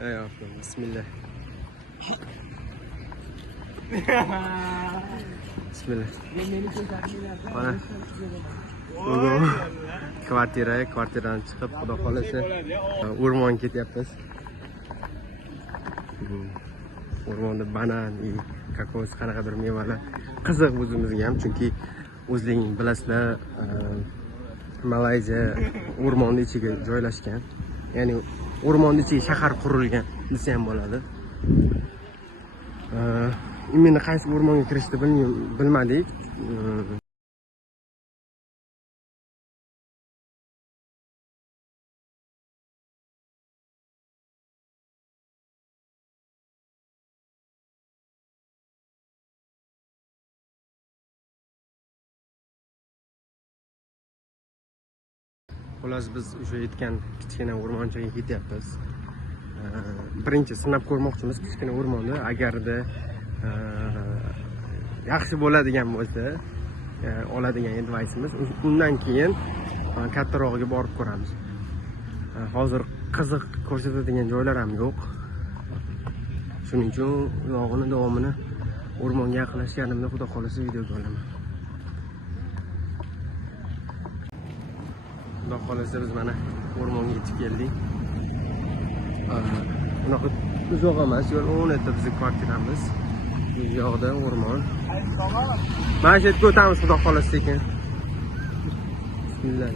Yo'q, bismillah. Bismillah. Mana. Kvartiradan chiqib, xudo xolasa o'rmonga ketyapmiz. O'rmonda banan, kokos, qanaqadir mevalar qiziq o'zimizga ham, chunki o'zlaring bilasizlar, Malayziya o'rmonning ichiga joylashgan. Ya'ni o'rmonning ichiga shahar qurilgan desa ham bo'ladi. Meni qaysi o'rmonga kirishni bilmadik. Xullas biz o'sha aytgan kichkina o'rmonchaga ketyapmiz. Birinchi sinab ko'rmoqchimiz kichkina o'rmonni. Agarda yaxshi bo'ladigan bo'lsa, oladigan advice'imiz, undan keyin kattarog'iga borib ko'ramiz. Hozir qiziq ko'rsatadigan joylar ham yo'q. Shuning uchun davomini o'rmonga yaqinlashganimda xudo xolasa videoga olaman. Xudo xolasa biz mana o'rmonga yetib keldik. Bunaqa uzoq emas, yo'l 10 ta bizning kvartiramiz. Bu yoqda o'rmon. Mana shu yerga o'tamiz xudo xolasa ekan. Bismillah.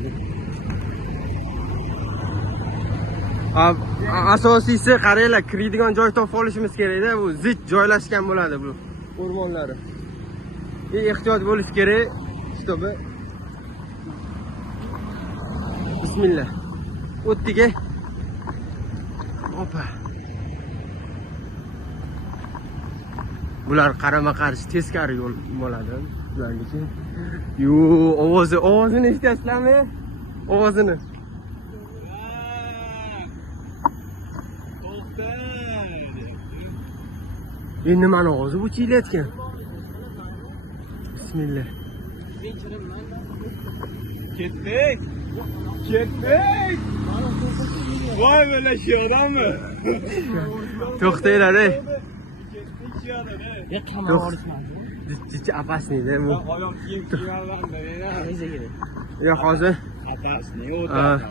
Asosiysi qaranglar, kiradigan joy topib olishimiz kerak-da. Bu zich joylashgan bo'ladi bu o'rmonlari. Ehtiyot bo'lish kerak, чтобы Bismillah. O'tdiga. Opa. Bular qarama-qarshi teskari yo'l bo'ladi. Bularniki. Ovozini eshitasizlarmi? Ovozini. To'xta. Endi mana ovozi bu chilayotgan. Bismillah. Ketdik. Voy böyle şey adam mı? To'xtanglar, ey. Jichi opasniydi bu. Yo'q, hozir. Opasniy, o'tiramiz.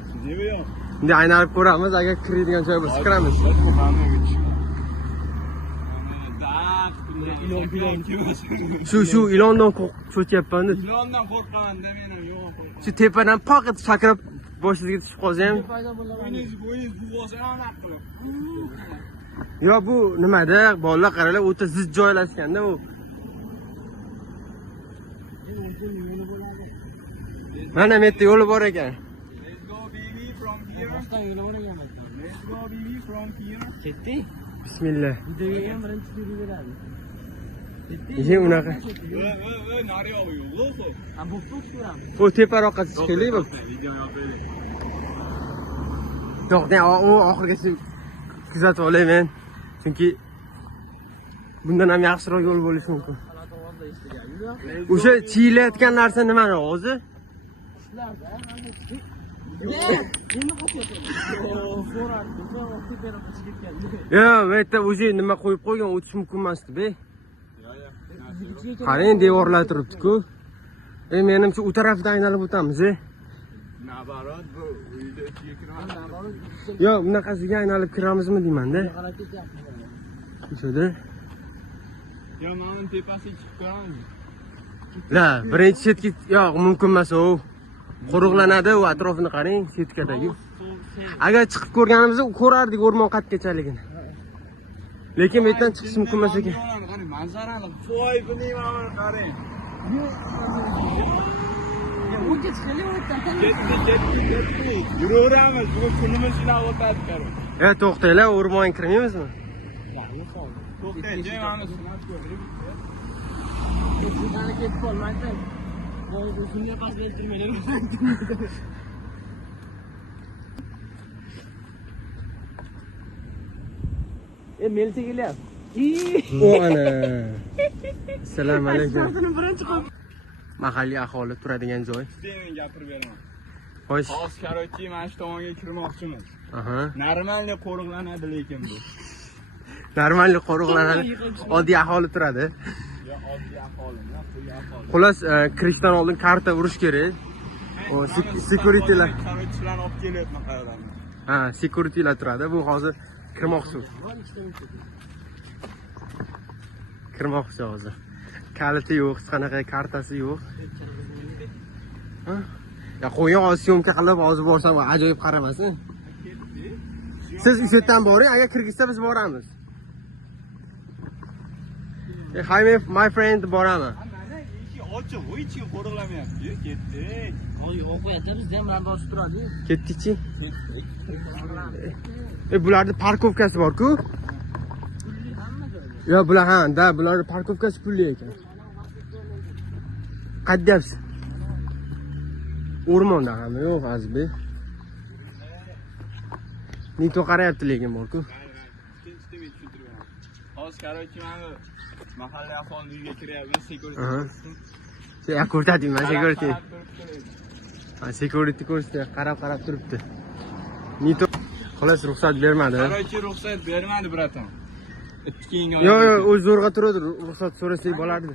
Endi aylanib ko'ramiz, agar kiradigan joy bo'lsa kiramiz. Shu ilondan cho'chyapman. Ilondan qo'rqaman demang, yo'q. Shu tepadan poq etib sakrab boshingizga tushib qolsa ham. Bo'yingiz bu bo'lsa ham aqli. Yo, bu nimada? Bolalar qaranglar, o'ta zich joylashganda bu. Mana bu yerda yo'li bor ekan. Let's go baby from here. Boshqa yo'li bor ekan. Let's go baby from here. Ketdi. Bismillah. Videoga ham birinchi video beradi. Ketdi. Unaqa. Nari yo'q. Ha, bu tushiramiz. Bu teparoqqa chiqaylik bu. Video yo'q. To'xtang, u oxirgacha kuzatib olayman. Chunki bundan ham yaxshiroq yo'l bo'lishi mumkin. O'sha chiyilayotgan narsa nimani o'zi? Yo, bu yerda o'zi nima qo'yib qo'ygan, o'tish mumkin emasdi-be. Qarang, devorlar turibdi-ku. Menimcha u tarafdan aylanib o'tamiz. Nabarot bu uyda ichiga kiramiz. Yo'q, bunaqasiga aylanib kiramizmi deyman-da. Shunda. Yo, mana tepasiga chiqib ko'ramiz. La, birinchi chetga yo'q, mumkin emas u. Quruqlanadi, u atrofini qarang, chetkadagi. Agar chiqib ko'rganimizda ko'rardik o'rmon qatgachaligini. Lekin bu yerdan chiqish mumkin emas ekan. Manzarani voy bilmayman, qarang. O'tga chiqaylik, o'tdan. Ketdi. Yuraveramiz, bu kunimiz bilan o'tadi, qarang. To'xtanglar, o'rmonga kirmaymizmi? To'xtang, mana sinab ko'ring. O'tdan ketib qolmaysan. O'zimga pas bertirmaylar. Melsa kelyapti. Ana. Assalomu alaykum. Mahalliy aholi turadigan joy. Men gapirib beraman. Xo'sh. Hozir korotchi mana shu tomonga kirmoqchimiz. Aha. Normalniy qo'riqlanadi lekin bu. Normalniy qo'riqlanadi. Oddiy aholi turadi. Yo, oddiy aholimi, qo'y aholi. Xullas, kirishdan oldin karta urish kerak. O securitylar. Qaroqchilarni olib kelyapman qayerdan. Ha, securitylar turadi. Bu hozir kirmoqchi. Kirmoqchi hozir. Kaliti yo'q, hech qanaqa kartasi yo'q. Ha? Ya qo'ying hozir syomka qilib hozir borsam ajoyib qaramasin. Siz o'sha yerdan boring, agar kirgizsa biz boramiz. Hi my friend boraman. Mana eshik ochiq, u ichki qo'riqlamayapti. Ketdik. Hozir o'qiyapti, bizda ham bosib turadi. Ketdik-chi? Bularda parkovkasi bor-ku? Yo, bular ha, da, bularda parkovkasi pulli ekan. Qaddayapsiz? O'rmonda ham yo'q, Azizbek. Nito qarayapti lekin bor-ku. Hozir qaroqchi mana mahalla aholi uyga kiryapman, security. Ya ko'rsatayman, security. Ha, security ko'rsatdi, qarab turibdi. Nito xolos ruxsat bermadi. Qaroqchi ruxsat bermadi, braton. Ikkinga. Yo, o'z zo'rg'a turadi, ruxsat so'rasak bo'lardi.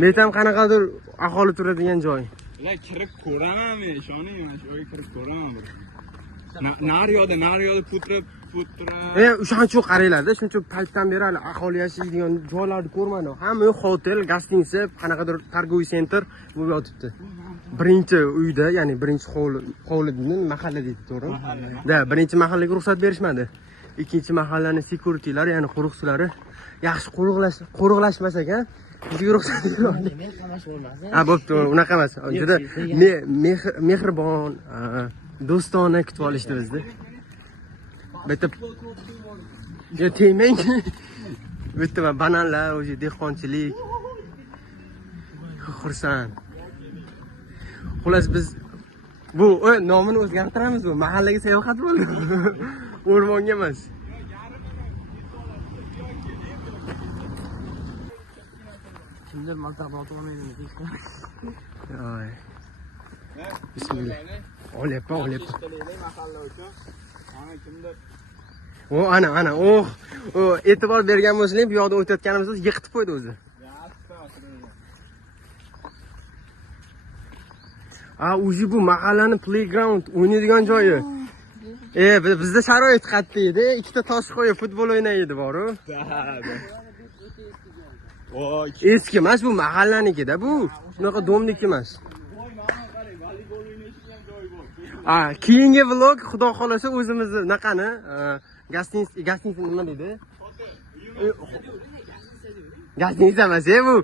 Men ham qanaqadir aholi turadigan joy. Ular kirib ko'raman men, ishoning, mana shu yerga kirib ko'raman. Nariyoda putrab. O'shancha qaranglar-da, shuncha paytdan beri hali aholi yashaydigan joylarni ko'rmadim. Hamma hotel, gostinitsa, qanaqadir targoviy sentr bo'lib yotibdi. Birinchi uyda, ya'ni birinchi hovlida mahalla deydi, to'g'rimi? Da, birinchi mahallaga ruxsat berishmadi. Ikkinchi mahallaning security'lari, ya'ni qo'riqchilari yaxshi qo'riqlashmas ekan. Bizga ruxsat bermadi. Men qamash bo'lmasin. Ha, bo'pti, unaqa emas. Juda mehribon, do'stona kutib olishdi bizni. Bitta ya tegmang. Bitta bananlar, o'sha dehqonchilik. Xursand. Xullas biz bu nomini o'zgartiramiz, bu mahallaga sayohat bo'ldi. O'rmonga emas. Kimdir maktabni o'tolmaydi. Ay. Bismillah. Olyapman. Mahalla uchun. Ana kimdir Ana, e'tibor bergan bo'lsanglar, bu yoqda o'tayotganimizda yiqitib qo'ydi o'zi. O'zi bu mahallaning playground, o'ynaydigan joyi. Bizda sharoit qattiq edi, ikkita tosh qo'yib futbol o'ynaydi boru. Eski emas, bu mahallanikida bu. Shunaqa domniki emas. Keyingi vlog xudo xolasa o'zimizni naqani gostinitsa nima deydi? Gostinitsa emas, bu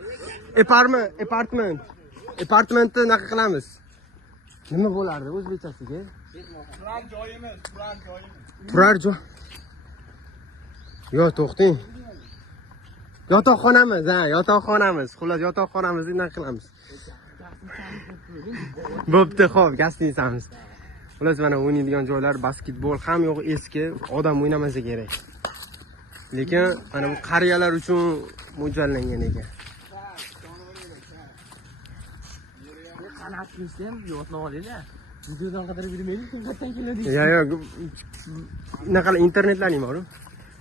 apartmentni naqa qilamiz. Nima bo'lardi o'zbekchasiga? Turar joy. Yo, to'xting. Yotoqxonamiz. Xullas, yotoqxonamizni naqa qilamiz. Bo'pti, xo'p, gostinitsamiz. Xullas, mana o'ynaydigan joylar, basketbol ham yo'q, eski, odam o'ynamasa kerak. Lekin mana bu qariyalar uchun mo'ljallangan ekan. Qanot qilsam, yotni olaylar. Videodan qidirib yurmaylik, qayerdan keladi? Yo'q. Unaqa internetlaring bor-ku.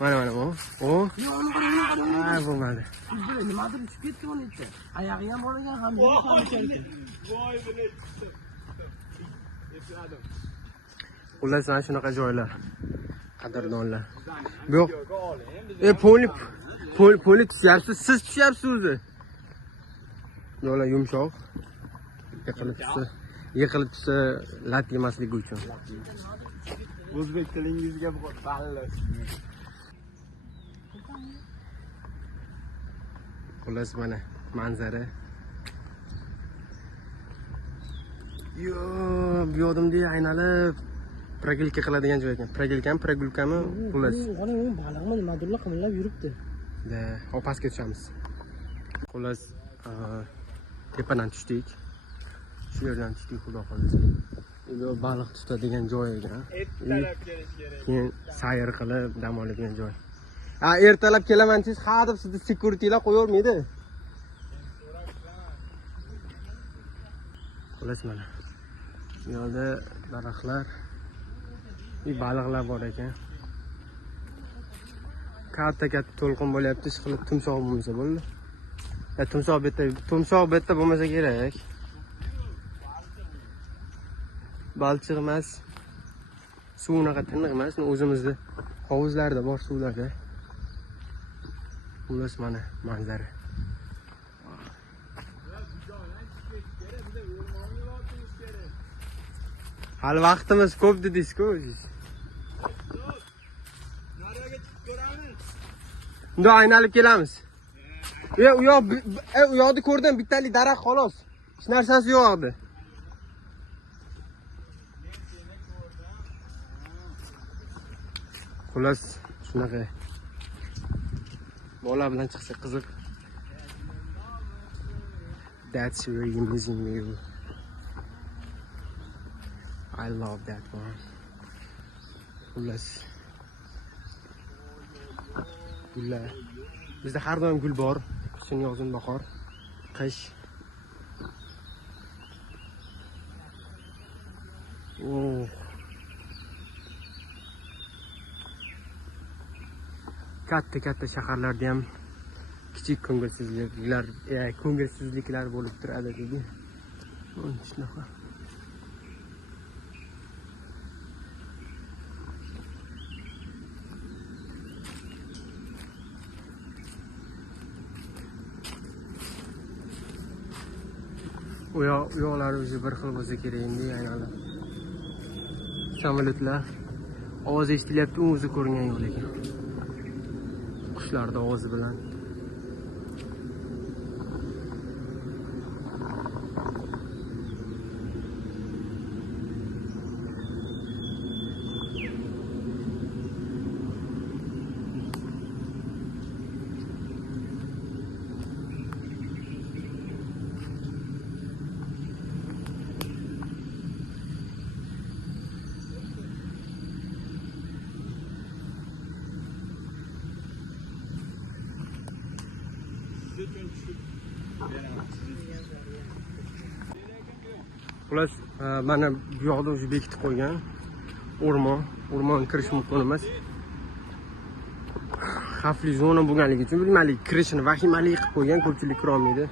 Mana bu. Bo'lmadi. Nimadir uchib ketdi uni ichda. Oyog'i ham bor ekan, ham voy Xullas, mana shunaqa joylar. Qadrdonlar. Bu yoq. Poli tushyapsiz, siz tushyapsiz o'zi. Yo'qlar yumshoq. Yiqilib tushsa lat yemasligi uchun. O'zbek tilingizga balli. Xullas, mana manzara. Yo, bu yodimda aynalib pragilka qiladigan joy ekan. Pragilkami? Xullas. Baliqmi nimadirlar qimillab yuribdi. Da, pastga tushamiz. Xullas, tepadan tushdik. Shu yerdan tushdik, xudo xolasa. Bu baliq tutadigan joy ekan. Ertalab kelish kerak. Keyin sayr qilib dam oladigan joy. Ertalab kelaman siz, ha deb sizni securitylar qo'yavermaydi. Xullas, mana. Bu yerda daraxtlar. Bir baliqlar bor ekan. Katta to'lqin bo'lyapti, ishqilib tumsoq bo'lmasa bo'ldi. Tumsoq betda bo'lmasa kerak. Balchiq emas. Suv unaqa tiniq emas, o'zimizda hovuzlarda bor suvlarda. Xullas mana manzara. Hali vaqtimiz ko'p dedingiz-ku. Unda aynalib kelamiz. U yoqda ko'rdim, bittalik daraxt xolos. Hech narsasi yo'q edi. Xullas shunaqa. Bola bilan chiqsa qiziq. That's really amazing view. I love that one. Xullas. Gullar. Bizda har doim gul bor. Qishning yozin bahor, qish. Katta shaharlarda ham kichik ko'ngilsizliklar bo'lib turadi dedi. Shunaqa. U yoqlar o'zi bir xil bo'lsa kerak endi aylanib. Samolyotlar ovoz eshitilyapti, o'zi ko'ringan yo'q lekin. Qushlarning ovozi bilan. Xullas, mana bu yoqda o'zi bekitib qo'ygan o'rmon kirish mumkin emas. Xavfli zona bo'lganligi uchun bilmaylik, kirishini vahimali qilib qo'ygan, ko'pchilik kira olmaydi.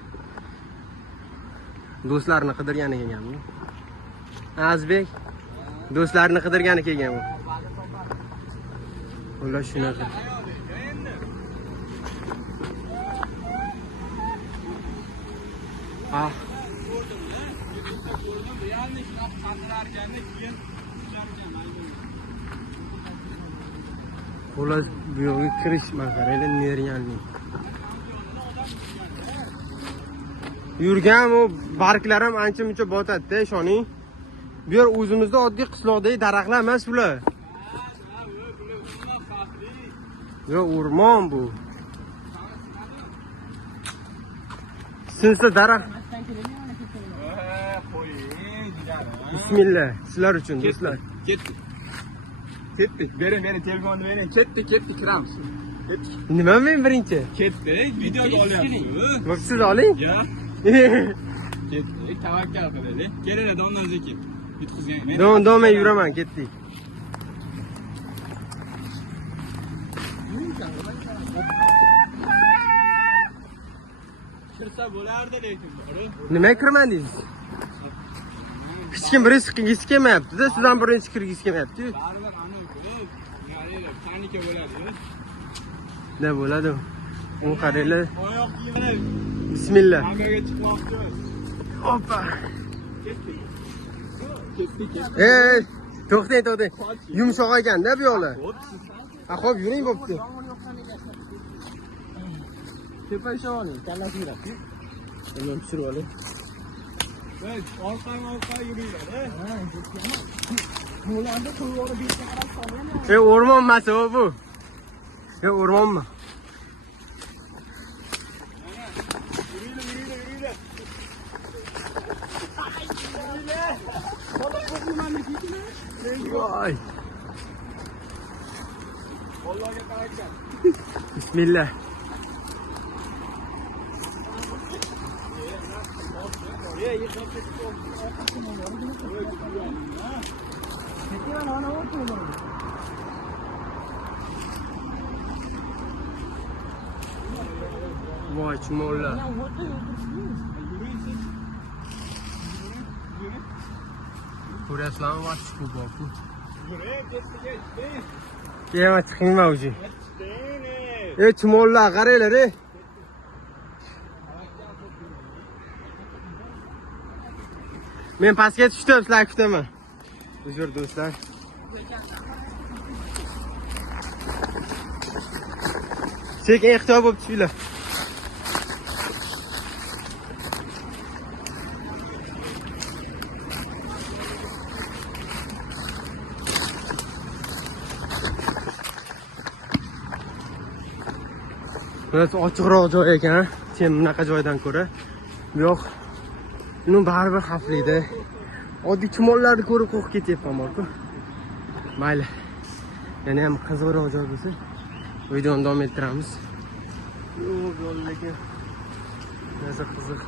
Do'stlarini qidirgani kelganmi? Azbek do'stlarini qidirgani kelgan u. Xullas shunaqa. Xullas bu yo'lga kirish maqaraylar nerealniy. Yurgan o barglar ham ancha-muncha botadi-da, ishoning. Bu yer o'zimizda oddiy qishloqdagi daraxtlar emas bular. Yo, o'rmon bu. Sinsa daraxt. Bismillah, sizlar uchun do'stlar. Ketdik. Bering telefonni bering. Ketdik, kiramiz. Nima men birinchi? Ketdik, videoga olyapsiz. Vo'p siz oling. Ya. Ketdik, tavakkal qilaylik. Keling, domlazniki. Yutqizgan. Domay yuraman, ketdik. Kirsa bo'lardi lekin. Nima kirmadingiz? Hech kim birinchi kirgisi kelmayapti-da, sizdan birinchi kirgisi kelmayapti. Baribir qanday ko'rib, panika bo'ladi. Ne bo'ladi? U qaranglar. Oyoq kiyimlar. Bismillah. Hangarga chiqmoqchimiz. Hoppa. Ketdik. To'xtang. Yumshoq ekan-da bu yo'llar. Xo'p, yuring bo'pti. Tepa ishoning, kallasi yuradi. Men tushirib olay. Orqa yuringlar. Bularda to'g'ri bekka qarab solgan. O'rmon emas bu. O'rmonmi? Voy. Allohga tavakkal. Bismillah. Ketaman, ana o'rtaman. Voy chumollar. Ana o'rta o'tiribsiz. Ko'ryapsizlarmi? Voy chiqib borku. Yurib, Kema chiqingma o'zi. ketding. Ey chumollar, qaranglar, ey. Men pastga tushdim, sizlar kutaman. Uzr do'stlar. Sekin ehtiyot bo'lib tushinglar. Biraz ochiqroq joy ekan, sen bunaqa joydan ko'ra. Bu yoq uni baribir xavfli-da. Oddiy chumollarni ko'rib qo'rqib ketyapman borku. Mayli. Yana ham qiziqroq joy bo'lsa, videoni davom ettiramiz. Yo'q, lekin qiziq.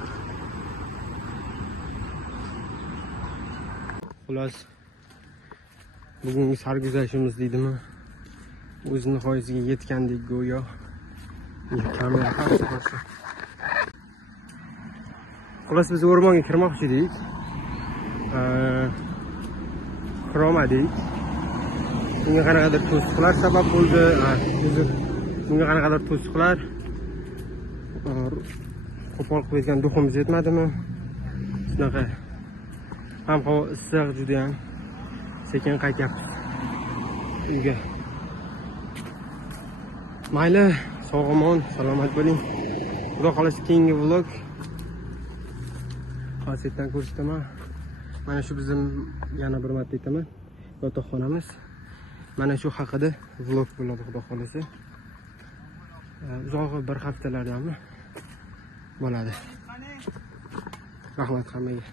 Xolos, bugungi sarguzashtimiz deydimi? O'z nihoyasiga yetgandek go'yo. Kamera qarshi. Xolos biz o'rmonga kirmoqchi edik. Kirolmadik. Bunga qanaqadir to'siqlar sabab bo'ldi. Bunga qanaqadir to'siqlar qo'pol qilib aytgan duximiz yetmadimi? Shunaqa. Ham havo issiq juda ham. Sekin qaytyapmiz uyga. Mayli, sog'-omon, salomat bo'ling. Xudo xolasa keyingi vlog xosiyatdan ko'rsataman. Mana shu bizim yana bir marta aytaman. Yotoqxonamiz. Mana shu haqida vlog bo'ladi xudo xolasa. Uzog'i bir haftalardami bo'ladi. Rahmat hammaga.